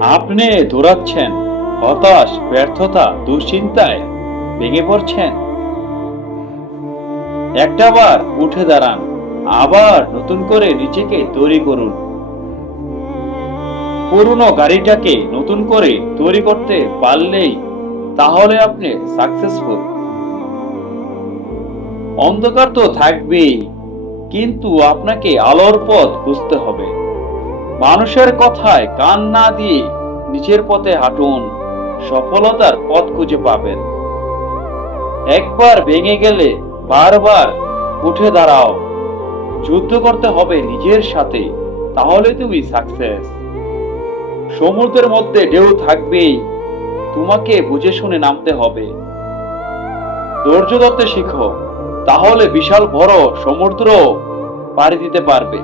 আপনি দৌড়াচ্ছেন, হতাশ, ব্যর্থতা, দুশ্চিন্তায় ভেঙে পড়ছেন। একটাবার উঠে দাঁড়ান, আবার নতুন করে নিজেকে তৈরি করুন। পুরনো গাড়িটাকে নতুন করে তৈরি করতে পারলেই তাহলে আপনি সাকসেসফুল অন্ধকার তো থাকবেই, কিন্তু আপনাকে আলোর পথ বুঝতে হবে। মানুষের কথায় কান না দিয়ে নিজের পথে হাঁটুন। সফলতার পথ খুঁজে পাবেন। একবার ভেঙে গেলে বারবার উঠে দাঁড়াও। যুদ্ধ করতে হবে নিজের সাথে তাহলে তুমি সাকসেস সমুদ্রের মধ্যে ঢেউ থাকবেই, তোমাকে বুঝে শুনে নামতে হবে। ধৈর্য ধরতে শিখো, তাহলে বিশাল বড় সমুদ্র পাড়ি দিতে পারবে।